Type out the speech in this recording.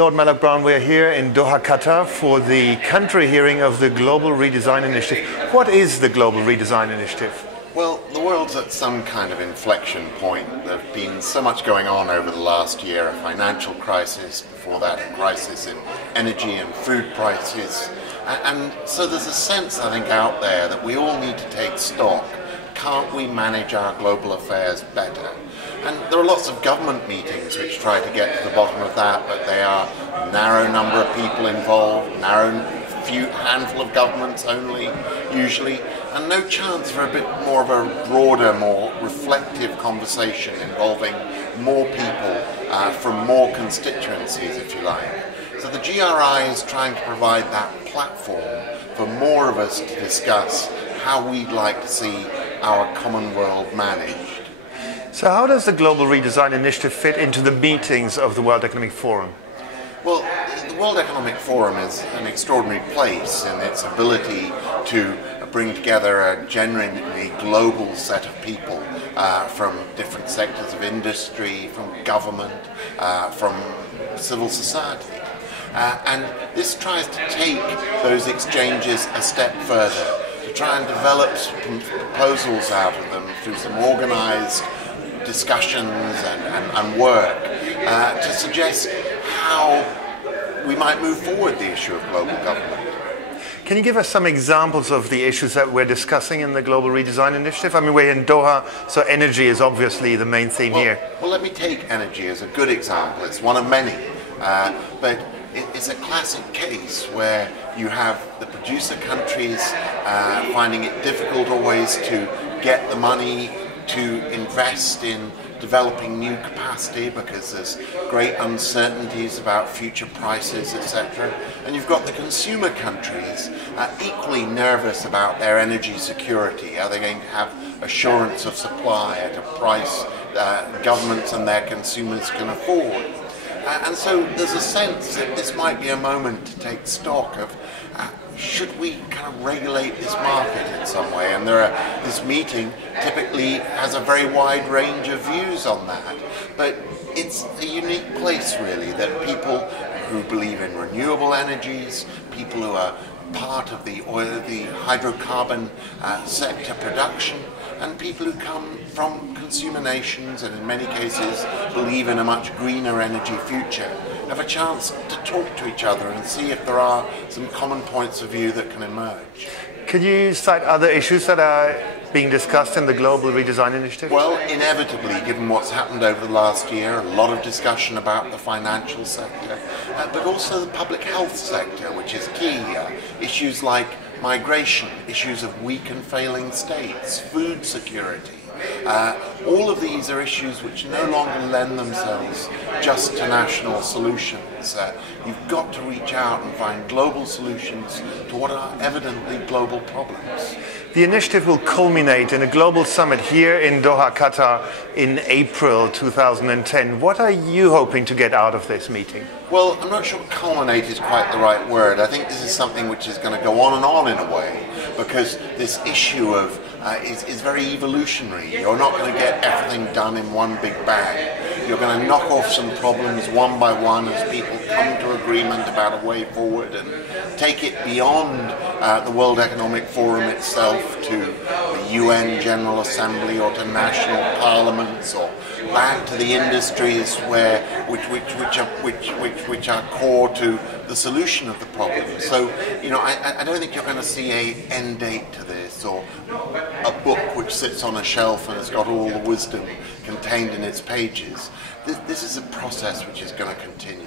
Lord Malloch-Brown, we're here in Doha, Qatar for the country hearing of the Global Redesign Initiative. What is the Global Redesign Initiative? Well, the world's at some kind of inflection point. There have been so much going on over the last year, a financial crisis, before that a crisis in energy and food prices. And so there's a sense, I think, out there that we all need to take stock. Can't we manage our global affairs better? And there are lots of government meetings which try to get to the bottom of that, but they are a narrow number of people involved, few handful of governments only, usually, and no chance for a bit more of a broader, more reflective conversation involving more people from more constituencies, if you like. So the GRI is trying to provide that platform for more of us to discuss how we'd like to see our common world managed. So how does the Global Redesign Initiative fit into the meetings of the World Economic Forum? Well, the World Economic Forum is an extraordinary place in its ability to bring together a genuinely global set of people from different sectors of industry, from government, from civil society. And this tries to take those exchanges a step further, to try and develop proposals out of them through some organized discussions and work to suggest how we might move forward the issue of global government. Can you give us some examples of the issues that we're discussing in the Global Redesign Initiative? I mean, we're in Doha, so energy is obviously the main theme here. Well, let me take energy as a good example. It's one of many, but it's a classic case where you have the producer countries finding it difficult always to get the money to invest in developing new capacity because there's great uncertainties about future prices, etc. And you've got the consumer countries equally nervous about their energy security. Are they going to have assurance of supply at a price governments and their consumers can afford? And so there's a sense that this might be a moment to take stock of should we kind of regulate this market in some way? And this meeting typically has a very wide range of views on that. But it's a unique place, really, that people who believe in renewable energies, people who are part of the hydrocarbon sector production, and people who come from consumer nations and in many cases believe in a much greener energy future, have a chance to talk to each other and see if there are some common points of view that can emerge. Could you cite other issues that are being discussed in the Global Redesign Initiative? Well, inevitably, given what's happened over the last year, a lot of discussion about the financial sector, but also the public health sector, which is key. Issues like migration, issues of weak and failing states, food security. All of these are issues which no longer lend themselves just to national solutions. You've got to reach out and find global solutions to what are evidently global problems. The initiative will culminate in a global summit here in Doha, Qatar in April 2010. What are you hoping to get out of this meeting? Well, I'm not sure culminate is quite the right word. I think this is something which is going to go on and on in a way, because this issue of is very evolutionary. You're not going to get everything done in one big bang. You're going to knock off some problems one by one as people come to agreement about a way forward and take it beyond the World Economic Forum itself to the UN General Assembly or to national parliaments or back to the industries which are core to the solution of the problem. So, I don't think you're going to see an end date to this or a book which sits on a shelf and has got all the wisdom contained in its pages. This is a process which is going to continue.